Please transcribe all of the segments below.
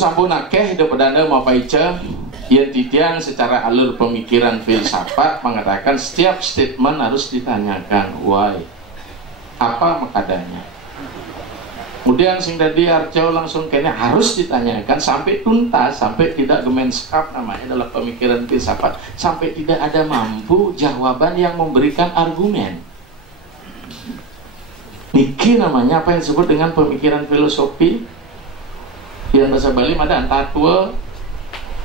sampun akeh hidup perdana mau paica yang titiang secara alur pemikiran filsafat mengatakan setiap statement harus ditanyakan why, apa makadanya. Kemudian sing tadi Arjo langsung kayaknya harus ditanyakan sampai tuntas, sampai tidak gemenskap namanya dalam pemikiran filsafat, sampai tidak ada mampu jawaban yang memberikan argumen. Niki namanya apa yang disebut dengan pemikiran filosofi. Yang bahasa Bali ada tatua,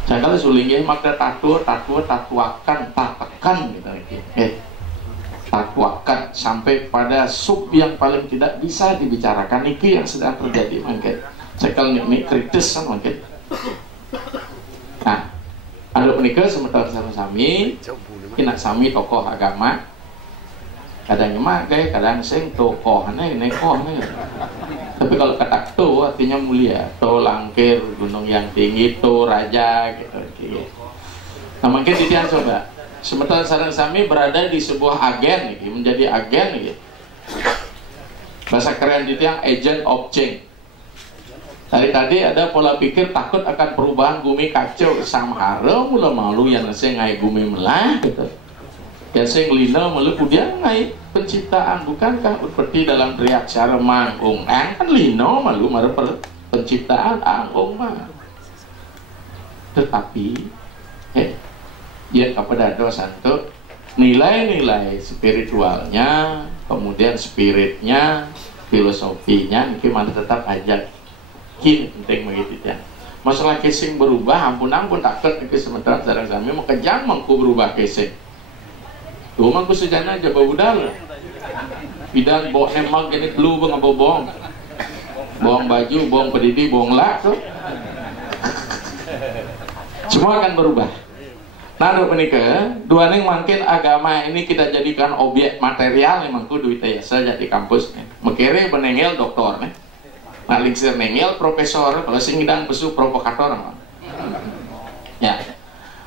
jangan sulingnya maka tatuakan, tatakan gitu. Tatuakan sampai pada sub yang paling tidak bisa dibicarakan. Niki yang sedang terjadi mungkin. Sekal ini kritis kan mungkin. Nah, ada menikah sementara sami, kena sami tokoh agama. Kadang emak kayak kadang sing tokoh ini koh nih. Tapi kalau kata to artinya mulia, to langkir gunung yang tinggi, to raja gitu. Nah mungkin ditian coba. Sementara sarang sami berada di sebuah agen nih, menjadi agen nih. Bahasa keren ditiang agent of change. Tadi ada pola pikir takut akan perubahan bumi kacau, samhara mula malu yang nasi ngai bumi melah gitu. Yang sing lina melepuh dia ngai penciptaan, bukankah seperti dalam riak cara manggung kan lino malu marah penciptaan anggung mah. Tetapi ya kepada dosa itu nilai-nilai spiritualnya, kemudian spiritnya, filosofinya gimana tetap aja kin penting begitu ya. Masalah casing berubah ampun takut itu sementara sareng sami mau kejam mangku berubah casing. Tuh mangku sejana aja budal. Bidang bawa nemang gini blue bang apa bohong baju, bohong pedidi, bohong lak tuh. Semua akan berubah. Nah, menikah, dua ning mungkin agama ini kita jadikan objek material yang mangku duit biasa jadi kampus nih. Mekere benengel doktor nih. Nah, lingsir nengel profesor, kalau sing ngidang besu provokator mah. Ya.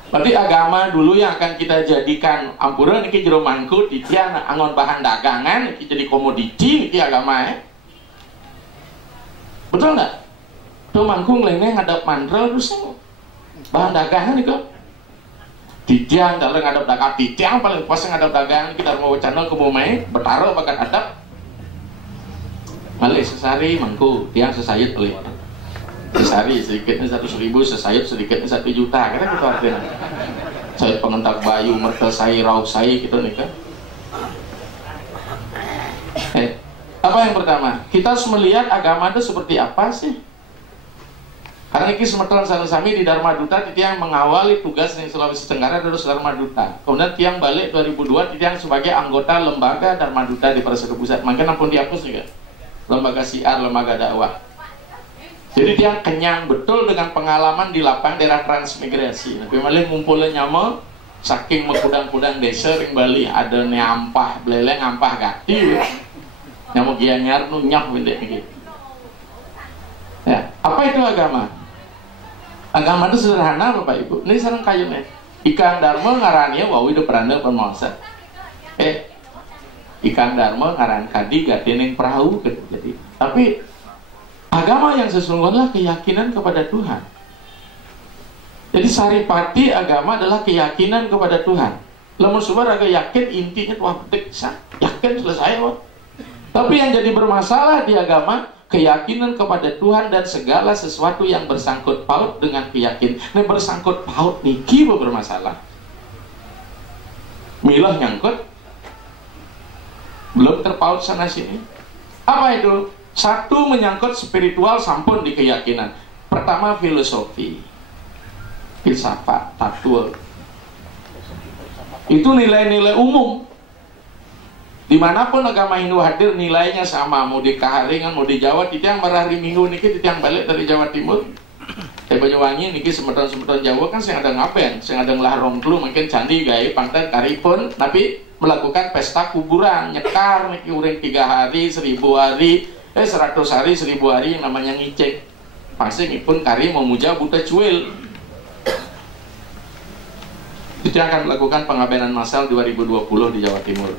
Berarti agama dulu yang akan kita jadikan ampuran ini jero mangku titian angon bahan dagangan ini jadi komoditi ini agama ya. Betul nggak? Tuh mangku lainnya ngadap mandra terus bahan dagangan itu. Titian dalam ngadap dagangan titian paling pas ngadap dagangan kita mau channel ke bumai bertaruh bahkan adap. Balik sesari mangku tiang sesayut beli. Sehari sedikitnya 100.000, sesayut sedikitnya 1 juta, kan gitu artinya. Sayut pengentak bayu, mertel saya, rauh saya gitu nih kan. Apa yang pertama? Kita harus melihat agama itu seperti apa sih? Karena ini semeton sami di Dharma Duta tiang mengawali tugas di Sulawesi Tenggara terus Dharma Duta. Kemudian tiang balik 2002 tiang sebagai anggota lembaga Dharma Duta di Persada Pusat. Makanya ampun dihapus juga. Lembaga siar, lembaga dakwah. Jadi dia kenyang betul dengan pengalaman di lapang daerah transmigrasi. Tapi malah ngumpulnya nyama saking mengkudang-kudang desa ring Bali ada nyampah beleleng ngampah gati. Nyama gianyar nunyak bendek gitu. Ya, apa itu agama? Agama itu sederhana Bapak Ibu. Ini sareng kayunya. Ikang Dharma ngarannya wau hidup peranda penmasa. Ikang Dharma ngaran kadi gateneng perahu gitu. Jadi, tapi agama yang sesungguhnya keyakinan kepada Tuhan. Jadi saripati agama adalah keyakinan kepada Tuhan. Lamun subar agak yakin intinya tuh petik yakin selesai wah. Tapi yang jadi bermasalah di agama keyakinan kepada Tuhan dan segala sesuatu yang bersangkut paut dengan keyakinan. Nah bersangkut paut niki bermasalah. Milah nyangkut belum terpaut sana sini. Apa itu? Satu menyangkut spiritual sampun di keyakinan. Pertama filosofi, filsafat, tatul. Itu nilai-nilai umum. Dimanapun agama Hindu hadir nilainya sama. Mau di Kaharingan, mau di Jawa. Titiang marahri minggu niki titiang balik dari Jawa Timur. Banyuwangi niki semeton-semeton Jawa kan saya ada ngapain? Saya ada ngelarong dulu mungkin candi gaya pantai karipun. Tapi melakukan pesta kuburan, nyekar niki uring 3 hari, 1000 hari. 100 hari, 1000 hari namanya ngicek. Pasti pun kari memuja Buddha cuil. Kita akan melakukan pengabenan massal 2020 di Jawa Timur.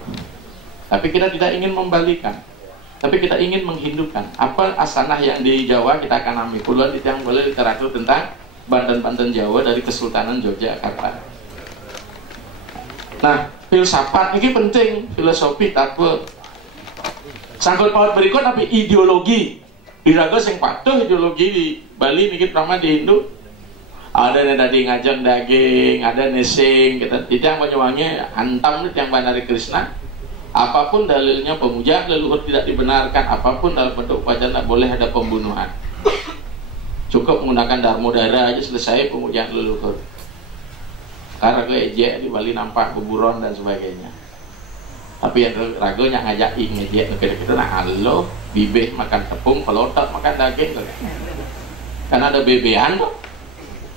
Tapi kita tidak ingin membalikan. Tapi kita ingin menghidupkan apa asanah yang di Jawa kita akan ambil puluhan yang boleh literatur tentang Banten-Banten Jawa dari Kesultanan Yogyakarta. Nah, filsafat ini penting, filosofi takut. Sangkut paut berikut tapi ideologi. Iraga sing patuh ideologi di Bali niki pramah di Hindu. Ada nih tadi ngajeng daging, ada nesing, kita tidak menyuangnya hantam nih yang Bandari Krishna. Apapun dalilnya pemuja leluhur tidak dibenarkan, apapun dalam bentuk upacara tidak boleh ada pembunuhan. Cukup menggunakan darmodara aja selesai pemujaan leluhur. Karena ejek di Bali nampak kuburan dan sebagainya. Tapi yang ragonya ngajak ngejek kita nah halo bibih makan tepung, pelotak makan daging. Karena ada bebean tuh.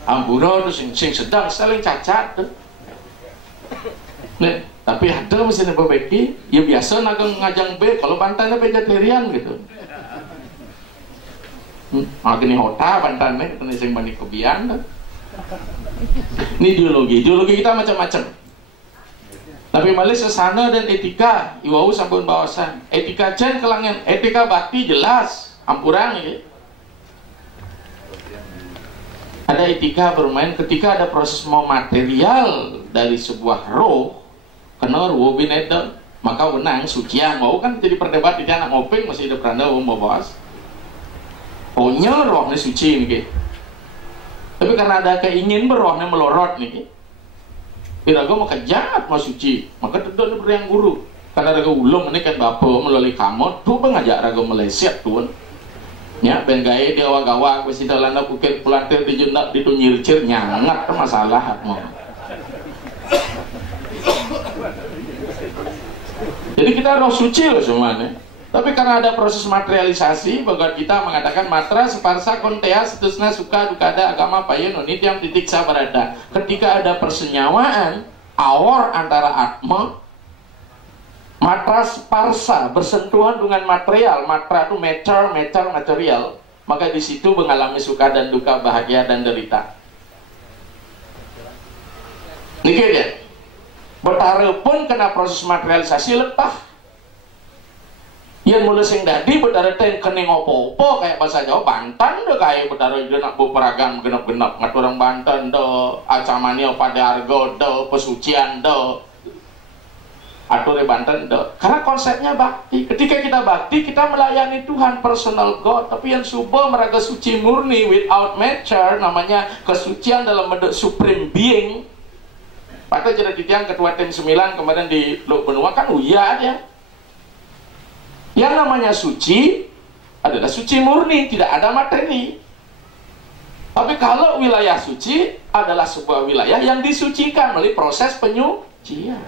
Amburo tuh sing sedang saling cacat tuh. Nih, tapi ada mesin perbaiki, ya biasa nagang ngajang B, kalau Bantannya vegetarian gitu. Agni hota Bantannya kita sing bani kebian. Ini ideologi kita macam-macam. Tapi balik sesana dan etika, iwau sampun bawasan. Etika jen kelangan, etika bakti jelas, ampurang ya. Ada etika bermain ketika ada proses mau material dari sebuah roh, kena roh bineda, maka wenang sucian mau kan jadi perdebat di anak ngopeng masih ada peranda mau bahas. Ohnya rohnya suci nih. Tapi karena ada keingin berrohnya melorot nih. Iraga mau kejat mau suci, maka tentu ada yang guru. Karena raga ulung ini kan bapa melalui kamot, tuh ngajak raga meleset tuan. Ya, ben gawe dia awak-awak wis landa bukit pelantir di jendak ditu nyircir nyangat ke masalah mau. Jadi kita roh suci loh semuanya. Tapi karena ada proses materialisasi, Bhagavad Gita mengatakan matra separsa kontea setusna suka dukada agama payen nitiam titik sabarada. Ketika ada persenyawaan awor antara atma, matra separsa bersentuhan dengan material, matra itu material, maka di situ mengalami suka dan duka, bahagia dan derita. Niki dia. Betara pun kena proses materialisasi letah. Yang mulai sing dadi betara ten kening opo-opo kayak bahasa Jawa Banten deh kayak betara jenak beperagam genap-genap ngat orang Banten do acamani pada argo do pesucian do atur Banten do. Karena konsepnya bakti. Ketika kita bakti kita melayani Tuhan personal God. Tapi yang subah meraga suci murni without matter namanya kesucian dalam bentuk supreme being. Pada jadi yang ketua tim 9 kemarin di Lok Benua kan uya dia. Yang namanya suci adalah suci murni, tidak ada materi. Tapi kalau wilayah suci adalah sebuah wilayah yang disucikan melalui proses penyucian.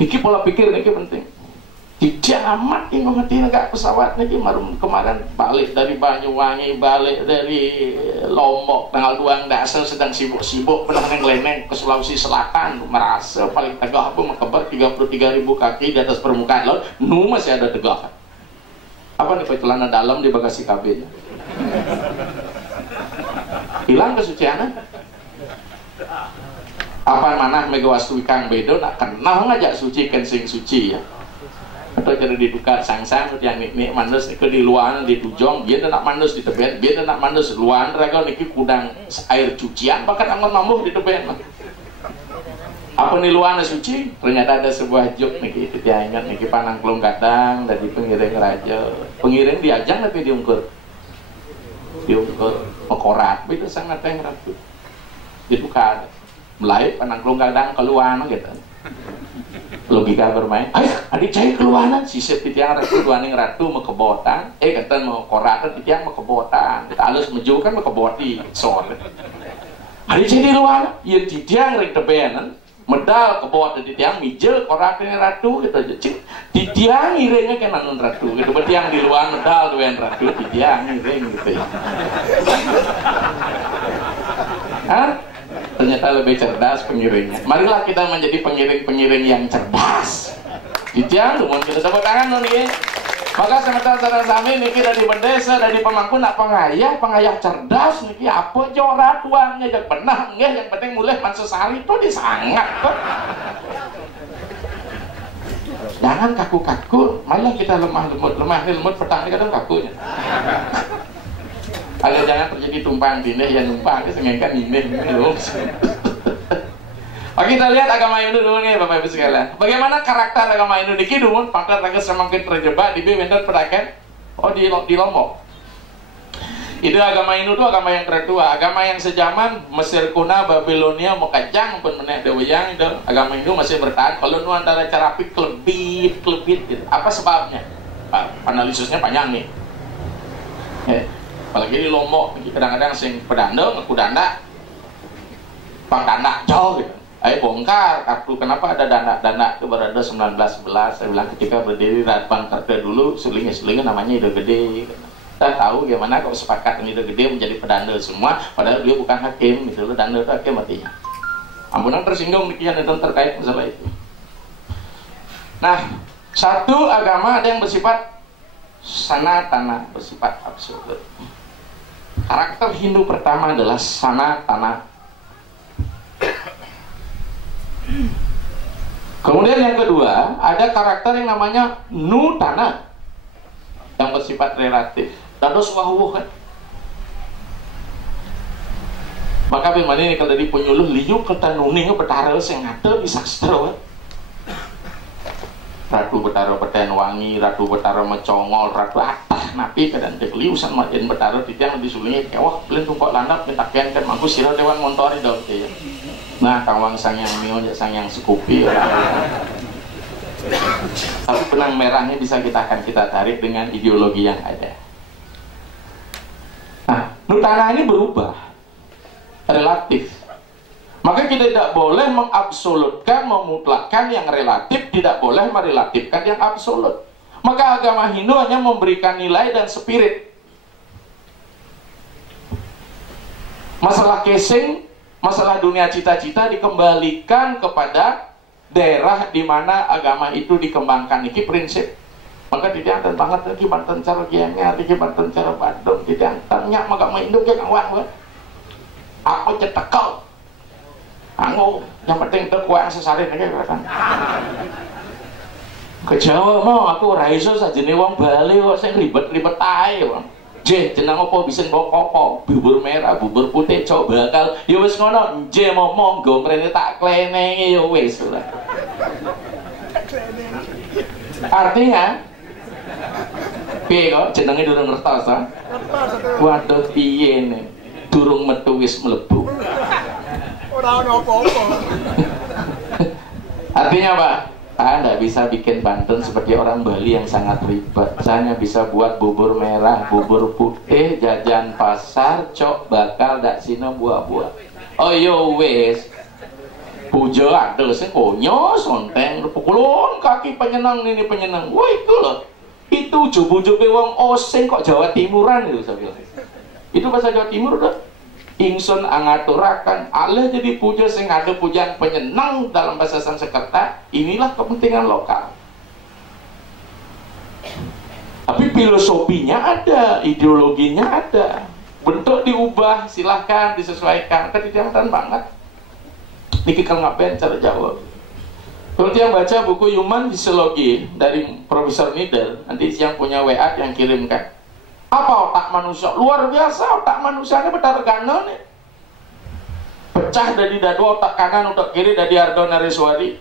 Niki pola pikir niki penting. Tidak amat yang mengerti negara pesawat niki kemarin balik dari Banyuwangi, balik dari Lombok tanggal 2 dasar sedang sibuk-sibuk menang leneng ke Sulawesi Selatan, merasa paling tegak apa mengkebar 33.000 kaki di atas permukaan laut, masih ada tegak. Apa nih celana dalam di bagasi kabinnya? Hilang kesuciannya? Apa manah Megawastu Kang Bedo nak kenal ngajak suci kensing suci ya? Atau jadi dibuka sang-sang yang nik manus ke di luar di tujong dia nak manus di tebet dia nak manus luar raga niki kudang air cucian bahkan anggon mambuh di tebet apa nih luar suci ternyata ada sebuah juk niki itu dia ingat niki panang kelung kadang dari pengiring raja pengiring diajang tapi diungkur mekorat itu sangat yang ratu dibuka melahir panang kelung kadang keluar gitu. Logika bermain, adik cai keluaran sisip titiang ratu duaning ratu mau kebotan, kata mau koratan titiang mau kebotan, kita halus meju kan mau keboti sore. Adik cai di luar, ya titiang ring tebenan, medal kebot titiang mijel koratan ratu gitu aja, titiang iringnya kan nanun ratu, gitu berarti yang di luar medal duain ratu titiang iring gitu ya. Ternyata lebih cerdas pengiringnya. Marilah kita menjadi pengiring-pengiring yang cerdas. Didiang, lumon kita tepuk tangan nih. Maka sementara sami niki dari bendesa, dari pemangku nak pengayah cerdas niki apa jora tuangnya jak benah nggih yang penting mulai mansesari itu disangat kok. Jangan kaku-kaku, malah kita lemah lemut petang ini kadang kakunya. Agar jangan terjadi tumpang tindih yang numpang ke sengengkan ini loh. Oke, kita lihat agama Hindu dulu nih Bapak Ibu sekalian. Bagaimana karakter agama Hindu di Kidung? Pakar raga semakin terjebak di bawah pedakan. Oh di Lombok. Itu agama Hindu itu agama yang kedua, agama yang sejaman Mesir kuna, Babilonia, Mokajang pun menek deweyang itu. Agama Hindu masih bertahan. Kalau nu antara cara kelebit gitu. Apa sebabnya? Analisisnya panjang nih. Apalagi di Lombok, kadang-kadang sing pedanda, ngaku danda, bang danda jauh gitu. Ayo bongkar, kenapa ada danda itu berada 1911. Saya bilang ketika berdiri Bang Karta dulu, sulingnya namanya Ido Gede. Kita tahu gimana kok sepakat Ido Gede menjadi pedanda semua, padahal dia bukan hakim, gitu loh. Danda itu hakim artinya. Ampunan tersinggung demikian itu terkait masalah itu. Nah, satu agama ada yang bersifat sanatana, bersifat absolut. Karakter Hindu pertama adalah sanatana. Kemudian yang kedua, ada karakter yang namanya nutana, yang bersifat relatif. Dados wahwuh kan. Maka bagaimana ini kalau dari penyuluh liu ketanuning betara sing ngate di sastra. Ratu Betara Peten Wangi, Ratu Betara Mecongol, Ratu Atah Napi kadang tekliusan majen Betara titiang lebih sulingnya kewah belum tumpok landap mintakian kan mangku sirah dewan montori dong ya. Nah kawang sang yang mio sang yang sekupi tapi benang merahnya akan kita tarik dengan ideologi yang ada. Nah nutana ini berubah relatif. Maka kita tidak boleh mengabsolutkan, memutlakkan yang relatif, tidak boleh merelatifkan yang absolut. Maka agama Hindu hanya memberikan nilai dan spirit. Masalah casing, masalah dunia cita-cita dikembalikan kepada daerah di mana agama itu dikembangkan. Ini prinsip. Maka tidak ada banget lagi banten cara giangnya, tidak banten cara Bandung, tidak tanya agama Hindu kayak kawan. Aku cetekal. Anggo, yang penting itu kuat sesarin aja kan. Ke Jawa mau aku raiso saja nih wong Bali kok saya ribet-ribet ae wong. Jeneng apa bisa apa? Bubur merah, bubur putih, coba bakal. Ya wis ngono, mau monggo mrene tak klenengi ya wis. Artinya piye kok jenenge durung ngertos ta? Waduh piye nih? Durung metu wis mlebu. Artinya apa? Saya tidak bisa bikin Banten seperti orang Bali yang sangat ribet. Saya hanya bisa buat bubur merah, bubur putih, jajan pasar, cok bakal, dak sino buah-buah. Oh yo wes, puja ada sih konyo, sonteng, pukulun kaki penyenang ini penyenang. Wah itu loh, itu jubu-jubu wong oseng kok Jawa Timuran itu saya bilang. Itu bahasa Jawa Timur udah. Ingsun angaturakan Allah jadi puja sing ada pujian penyenang dalam bahasa Sanskerta. Inilah kepentingan lokal. Tapi filosofinya ada, ideologinya ada. Bentuk diubah, silahkan disesuaikan. Ketidaktan banget. Niki kalau ngapain cara jawab. Kalau yang baca buku Human Physiology dari Profesor Nidal, nanti yang punya WA yang kirimkan. Apa otak manusia? Luar biasa otak manusianya Betara Gana nih. Pecah dari dua otak kanan, otak kiri dari Ardo Nareswari.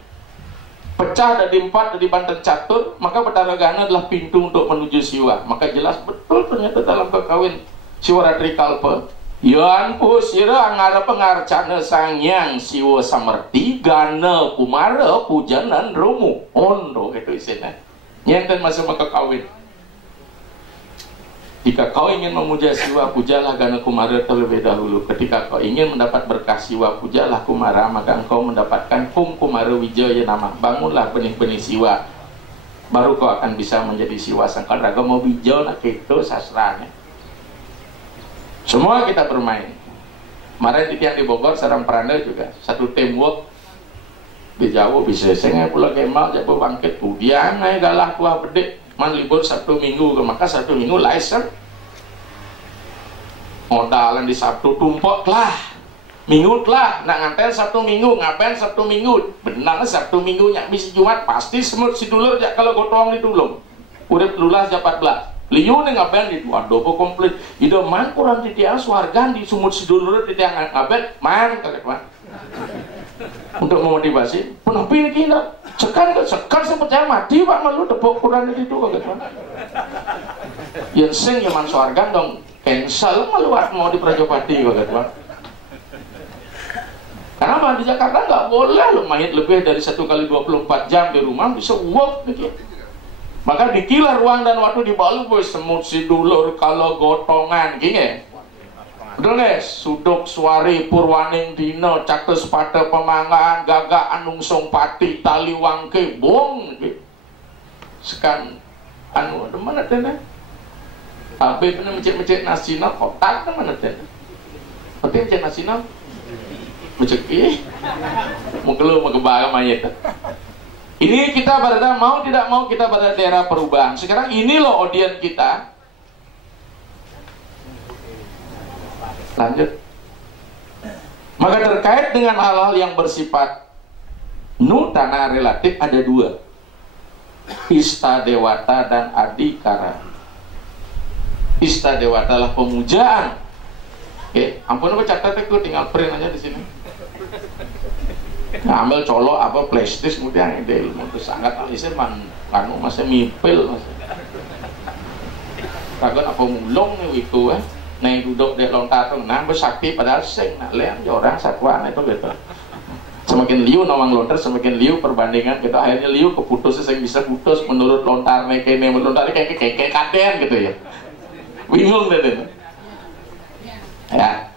Pecah dari 4 dari Banten Catur. Maka Betara Gana adalah pintu untuk menuju Siwa. Maka jelas betul ternyata dalam kekawin Siwa Ratri Kalpa. Yan pusira angara pengarcana sangyang Siwa Samerti Gana Kumara Pujanan Romu. Ondo itu isinya. Nyenten masa kekawin. Jika kau ingin memuja Siwa, pujalah Gana Kumara terlebih dahulu. Ketika kau ingin mendapat berkah Siwa, pujalah Kumara, maka engkau mendapatkan Kum Kumara Wijaya nama. Bangunlah benih-benih Siwa, baru kau akan bisa menjadi Siwa Sangkal Raga mau Wijaya, nak itu sastranya. Semua kita bermain. Kemarin yang di Bogor, Sarang Peranda juga satu teamwork. Di Jawa bisa sengnya pula kemal, jatuh bangkit, pudian, naik galah kuah pedek. Man libur Sabtu Minggu, maka Sabtu Minggu license modalan di Sabtu tumpok lah Minggu lah, nak nganten Sabtu Minggu, ngapain Sabtu Minggu? Benang Sabtu Minggu nyak bisa Jumat pasti semut si dulur jak kalau gotong ditulung. Urip lulas jam 14. Liu nih ngapain itu? Aduh, kok komplit. Ida man kurang di tiang suargan di sumut si dulur di tiang ngapain? Man kaget man. Untuk memotivasi, kenapa ini kita? Sekan seperti mati pak malu tepuk kurang itu kaget man. Yang sing yang man suargan dong cancel malu mau di Prajopati kaget man. Karena di Jakarta nggak boleh lo main lebih dari 1 kali 24 jam di rumah bisa work gitu. Maka dikilah ruang dan waktu di Bali bos semut si dulur kalau gotongan gini. Betul nih, suduk suari purwaning dino catus pada pemangan gagak anungsong pati tali wangke bong gitu. Sekan anu mana tena? Tapi bener mencet nasional kotak mana tena? Tapi mencet nasional Meceki, mungkin mau kebahagiaan mayat. Ini kita berada mau tidak mau kita pada daerah perubahan. Sekarang ini loh audien kita. Lanjut. Maka terkait dengan hal-hal yang bersifat nutana relatif ada dua, Ista Dewata dan Adikara. Ista Dewata lah pemujaan. Oke, ampun aku catat aku tinggal print aja di sini. Nah, ambil colok apa plastis kemudian ide ilmu itu sangat alisnya kanu masih mipil masih. Ragon apa mulung nih itu Neng duduk di lontar tuh nang bersakti padahal sing nak lihat orang satuan itu gitu. Semakin liu nawang lontar semakin liu perbandingan kita akhirnya liu keputus yang bisa putus menurut lontar nih kayak lontar kayak kaden gitu ya. Bingung deh. Ya.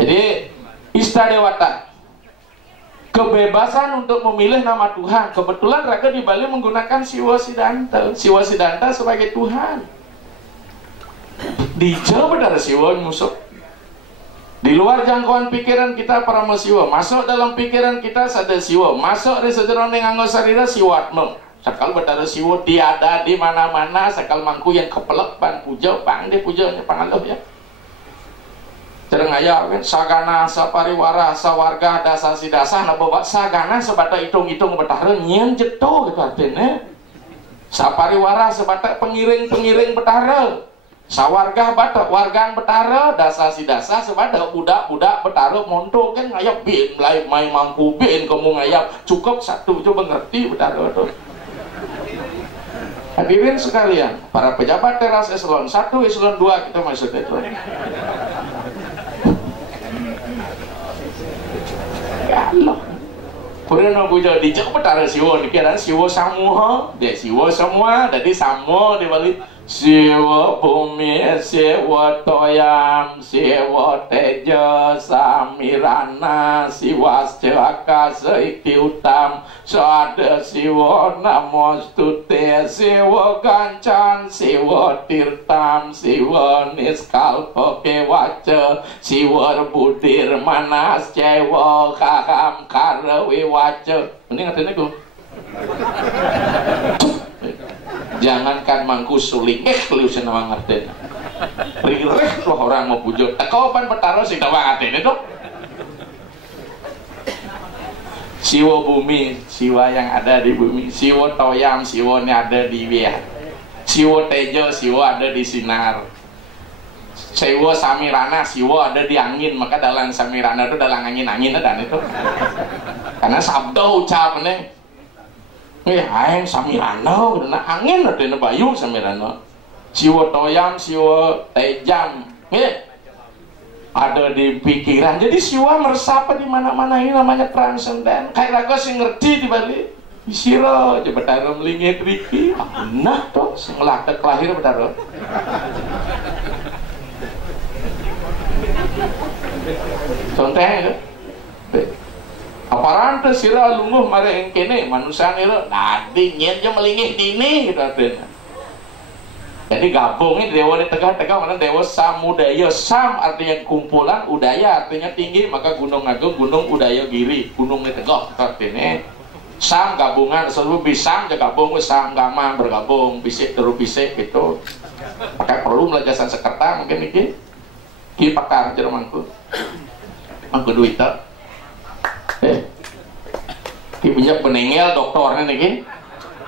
Jadi Ista Dewata kebebasan untuk memilih nama Tuhan. Kebetulan mereka di Bali menggunakan Siwa Siddhanta sebagai Tuhan. Di Jawa benar Siwa musuh. Di luar jangkauan pikiran kita para Siwa, masuk dalam pikiran kita sada Siwa, masuk di sederhana nganggo sarira Siwatma. Sakal benar Siwa tiada di mana-mana, sakal mangku yang kepelek pan puja pang dia pujanya pangaluh ya. Cereng aya kan sagana sapariwara sawarga dasa sidasa na bawa sagana sebata hitung-hitung betahreun nyen jeto gitu artinya. Sapariwara sebata pengiring-pengiring betahreun. Sawarga bata wargan betahreun dasa sidasa sebata budak-budak betahreun monto kan ngayap bin lain main mangku bin kamu ngayap cukup satu coba ngerti betahreun tuh. Hadirin sekalian, para pejabat teras eselon 1, eselon 2 kita maksud itu. Allah. Purana puja dijak betara Siwa dikira Siwa semua, dia Siwa semua, jadi sama di Bali. Siwa bumi, Siwa toyam, Siwa tejo, samirana, Siwa celaka seiki utam, sada Siwa namostute, Siwa kancan, Siwa tirtam, Siwa niskalpa kewaca, Siwa budir manas cewa kaham karawi waca. Ini ngerti gue. Jangankan mangku suling lu senang ngerti. Rireh loh orang mau pujuk. Kapan bertaruh sih tahu ngerti itu? Siwa bumi, siwa yang ada di bumi. Siwa toyam, siwa yang ada di biak. Siwa tejo, siwa ada di sinar. Siwa samirana, siwa ada di angin. Maka dalam samirana itu dalam angin ada itu. Karena sabda ucap nih. Aing samirana, karena angin ada di bayu samirana. Siwa toyam, siwa tejam, ada di pikiran. Jadi siwa meresap di mana-mana, ini namanya transenden. Kayak raga sih ngerti di Bali. Isiro, coba taruh melingit riki. Nah tuh, ngelaktek lahir bertaruh. Contohnya, aparan teh sira lungguh mare ing kene manusia nira tadi nyen je melingih dini gitu artinya. Jadi gabungnya dewa di tegah-tegah mana dewa samudaya. Sam artinya kumpulan, udaya artinya tinggi, maka gunung agung, gunung udaya giri, gunung di tegah artinya. Sam gabungan seluruh bisang je gabung sam gama bergabung bisik terus bisik gitu. Maka perlu melajasan sekerta mungkin iki ki pakar Jermanku. Mangko duit tak? Punya peninggal doktornya nih.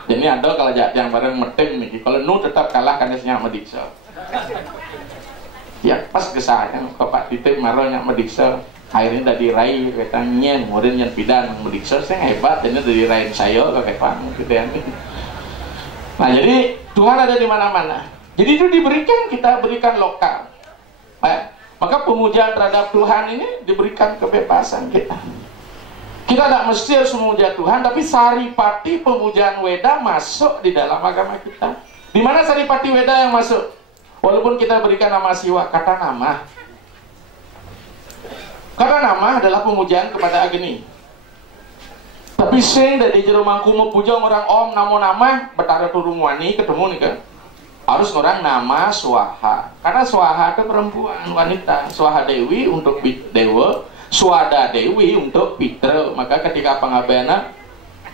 Jadi ada kalau yang bareng metem nih. Kalau nu tetap kalah karena senyak mediksa. Ya pas kesayang Bapak Titip marah nyak mediksa. Akhirnya dari rai katanya kemudian yang pidan mediksa saya hebat ini dari rai saya kayak pang gitu ya. Nah jadi Tuhan ada di mana-mana. Jadi itu kita berikan lokal. Maka pemujaan terhadap Tuhan ini diberikan kebebasan kita. Kita tidak mesti harus memuja Tuhan, tapi saripati pemujaan Weda masuk di dalam agama kita. Di mana saripati Weda yang masuk? Walaupun kita berikan nama Siwa, kata nama. Kata nama adalah pemujaan kepada Agni. Tapi sing dari jero mangku mau puja orang om namo nama betara turun wani ketemu nih kan. Harus orang nama Swaha. Karena Swaha itu perempuan, wanita. Swaha Dewi untuk dewa. Swada Dewi untuk Pitra. Maka ketika pengabdian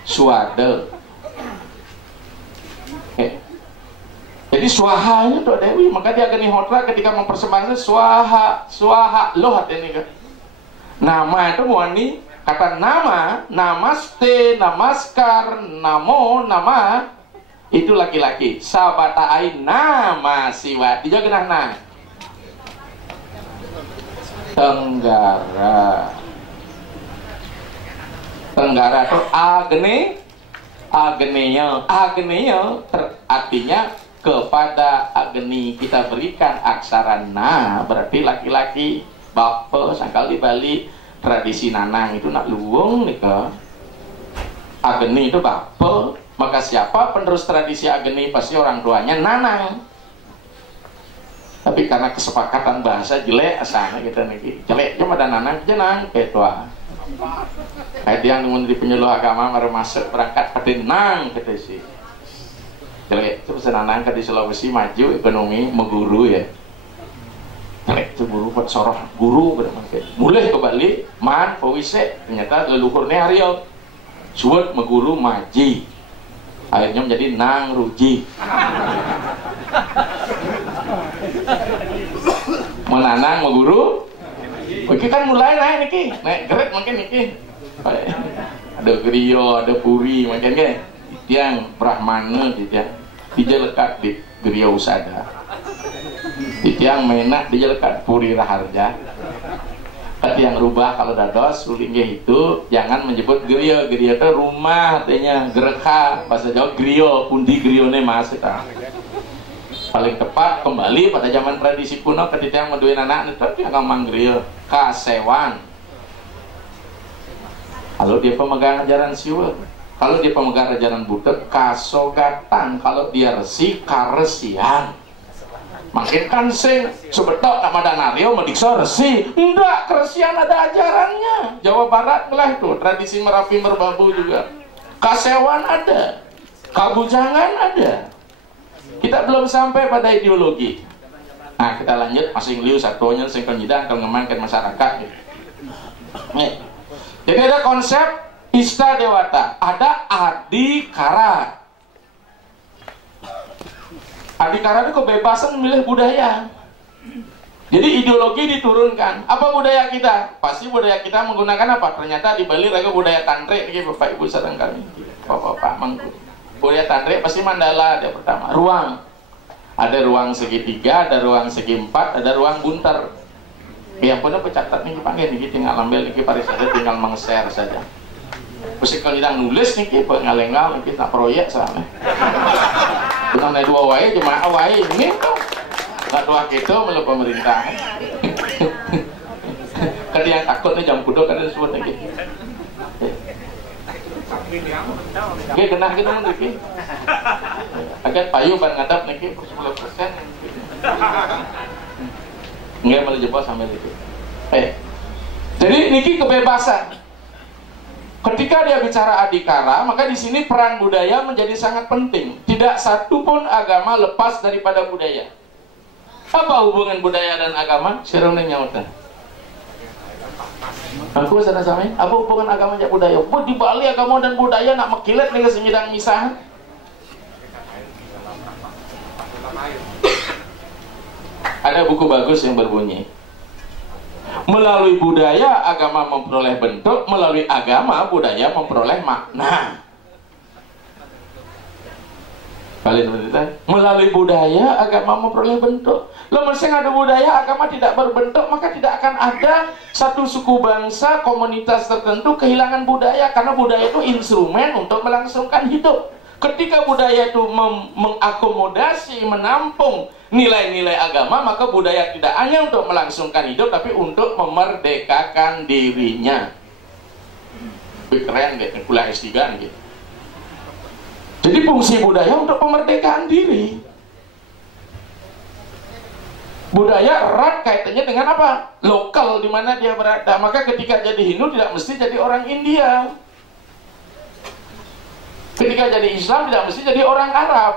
Swada. Jadi Swaha itu untuk Dewi. Maka dia Agni Hotra ketika mempersembahkan Swaha, Swaha loh hati ini. Nama itu wani kata nama, namaste, namaskar, namo, nama itu laki-laki. Sabatai nama Siwa. Dia kena nah. Tenggara itu Agneya artinya kepada Agni kita berikan aksara na, berarti laki-laki. Bapak sangkal di Bali tradisi nanang itu nak luwung nih ke Agni itu bapak, maka siapa penerus tradisi Agni pasti orang tuanya nanang. Tapi karena kesepakatan bahasa jelek asalnya kita nih jelek cuma ada nanang jenang ketua. Kayak yang di penyuluh agama baru masuk berangkat petinang gitu sih. Jelek itu nanang ke di Sulawesi maju ekonomi mengguru ya. Jelek itu guru buat soroh guru mulai ke Bali man pawise ternyata leluhurnya Aryo suwet mengguru maji akhirnya menjadi nang ruji. Menanang mengguru Oke kan mulai naik niki, naik gerak mungkin niki. Ada griyo, ada puri mungkin ya. Yang Brahmana gitu ya. Dia lekat di griyo usada. Yang menak dia lekat puri raharja. Tapi yang rubah kalau dados ulingnya itu jangan menyebut griyo. Griyo itu rumah artinya gereka bahasa Jawa griyo, pundi griyone mas kita. Paling tepat kembali pada zaman tradisi kuno ketika yang menduin anak itu yang ngomong griyo kasewan. Kalau dia pemegang ajaran siwa, kalau dia pemegang ajaran Buddha kasogatan, kalau dia resi karesian. Makin kan sing sebetok nama danario medikso resi, enggak, keresian ada ajarannya. Jawa Barat lah itu tradisi Merapi Merbabu juga. Kasewan ada, kabujangan ada. Kita belum sampai pada ideologi. Nah kita lanjut masing liu satunya sing penyidang kalau ngemankan masyarakat gitu. Nih. Jadi ada konsep Ista Dewata, ada Adikara. Adikara itu kebebasan memilih budaya. Jadi ideologi diturunkan. Apa budaya kita? Pasti budaya kita menggunakan apa? Ternyata di Bali ada budaya tantre ini Bapak Ibu sedang kami. Bapak mangku. Budaya tantre pasti mandala ada pertama. Ruang. Ada ruang segitiga, ada ruang segi empat, ada ruang bunter. Yang pun pecatat nih dipanggil nih tinggal ambil nih paris saja tinggal meng-share saja. Mesti kalau tidak nulis nih pengalengal nih kita proyek sana. Bukan ada dua wae jemaah wae ini tuh. Nggak dua gitu melu pemerintah. Kadang yang takut nih jam kudo kadang sebut lagi. Oke, kena kita mendeki. Agak payu ban ngadap niki 10%. Nggak malah jebol sampai itu. Jadi niki kebebasan. Ketika dia bicara adikara, maka di sini peran budaya menjadi sangat penting. Tidak satu pun agama lepas daripada budaya. Apa hubungan budaya dan agama? Serone nyautan. Aku sana sami. Apa hubungan agama dan budaya? Di Bali agama dan budaya nak mekilet dengan semidang misah. Ada buku bagus yang berbunyi Melalui budaya agama memperoleh bentuk, melalui agama budaya memperoleh makna. Kalian mengerti? Melalui budaya agama memperoleh bentuk. Lo mesti ada budaya agama tidak berbentuk, maka tidak akan ada satu suku bangsa, komunitas tertentu kehilangan budaya, karena budaya itu instrumen untuk melangsungkan hidup. Ketika budaya itu mengakomodasi, menampung nilai-nilai agama, maka budaya tidak hanya untuk melangsungkan hidup, tapi untuk memerdekakan dirinya. Keren deh, kuliah S3 gitu. Jadi fungsi budaya untuk pemerdekaan diri. Budaya erat kaitannya dengan apa? Lokal di mana dia berada. Maka ketika jadi Hindu tidak mesti jadi orang India. Ketika jadi Islam tidak mesti jadi orang Arab.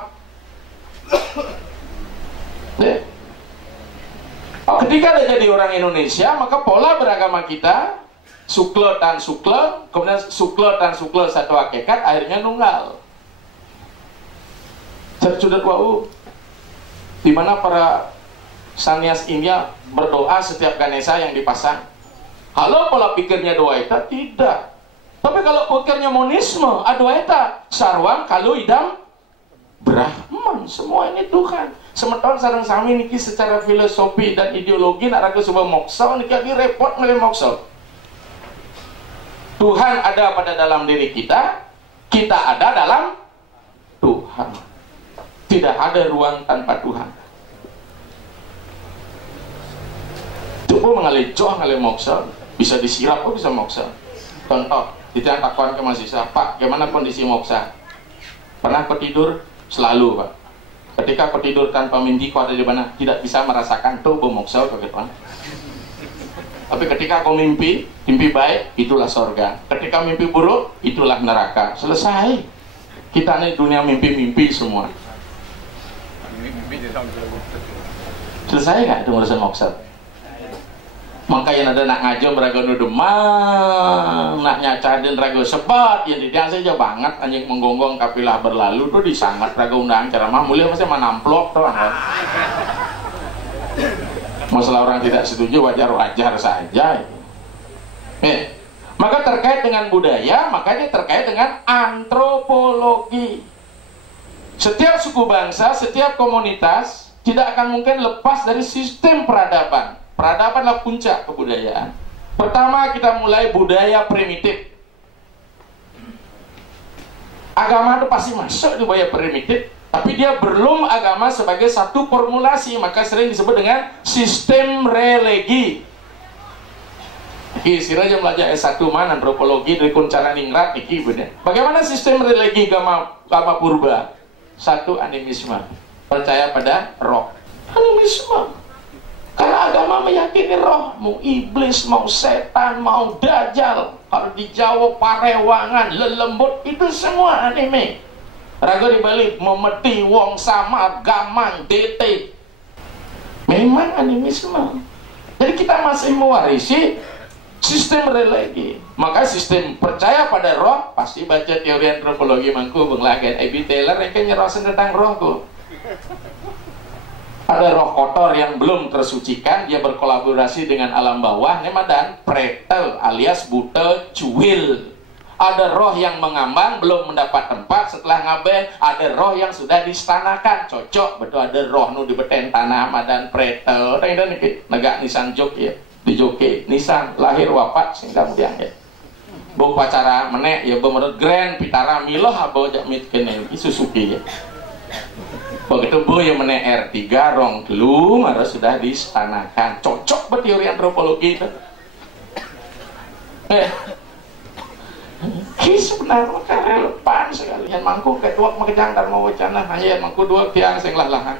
Ketika dia jadi orang Indonesia, maka pola beragama kita sukle dan sukle, kemudian sukle dan sukle satu hakikat, akhirnya nunggal. Sudut wau, di mana para sanyas India berdoa setiap Ganesha yang dipasang. Kalau pola pikirnya Dwaita, tidak. Tapi kalau pikirnya monisme, Adwaita, sarwam kalau idam Brahman, semua ini Tuhan. Semeton sareng sami niki secara filosofi dan ideologi nak raga coba moksa niki lagi repot milih moksa. Tuhan ada pada dalam diri kita, kita ada dalam Tuhan. Tidak ada ruang tanpa Tuhan. Coba mengalir joh mengalir moksa, bisa disirap kok bisa moksa. Contoh, kita takwan ke mahasiswa, Pak, gimana kondisi moksa? Pernah kau tidur? Selalu, Pak. Ketika kau tidur tanpa mimpi, kau ada di mana? Tidak bisa merasakan tubuh moksa, kau gitu. Tapi ketika kau mimpi baik, itulah sorga. Ketika mimpi buruk, itulah neraka. Selesai. Kita ini dunia mimpi-mimpi semua. Selesai nggak itu urusan moksa? Maka yang ada nak ngajo meraga nudemang, nak nyacadin raga sebat, yang tidak saja banget anjing menggonggong kapilah berlalu tuh disangat raga undang ceramah mulia masih manamplok tuh kan. Masalah orang tidak setuju wajar-wajar saja. Maka terkait dengan budaya, makanya terkait dengan antropologi. Setiap suku bangsa, setiap komunitas tidak akan mungkin lepas dari sistem peradaban. Peradaban adalah puncak kebudayaan. Pertama kita mulai budaya primitif. Agama itu pasti masuk di budaya primitif, tapi dia belum agama sebagai satu formulasi, maka sering disebut dengan sistem religi. Kira aja belajar S1 mana antropologi dari Kuncara Ningrat iki bener. Bagaimana sistem religi agama purba? Satu, animisme, percaya pada roh. Animisme. Karena agama meyakini roh, mau iblis, mau setan, mau dajjal, kalau di Jawa parewangan, lelembut, itu semua anime. Raga dibalik memeti wong samar, gaman, dete. Memang animisme. Jadi kita masih mewarisi sistem religi. Maka sistem percaya pada roh, pasti baca teori antropologi mangku benglagen A.B. Taylor yang nyerasin tentang roh tuh. Ada roh kotor yang belum tersucikan, dia berkolaborasi dengan alam bawah, nemadan pretel alias buta cuil. Ada roh yang mengambang belum mendapat tempat setelah ngaben, ada roh yang sudah distanakan, cocok betul ada roh nu di beten tanah madan pretel. Tengah niki negak nisan jok ya, di joke nisan lahir wafat sehingga kemudian ya. Bau pacara menek ya menurut grand pitara miloh abo jak mit kene Suzuki ya. Begitu bu yang menek R3 rong telung harus sudah distanakan, cocok berteori antropologi itu. Sebenarnya kan relevan sekali. Yang mangku ketua makejang dharma wacana, hanya yang mangku dua tiang sing lahan.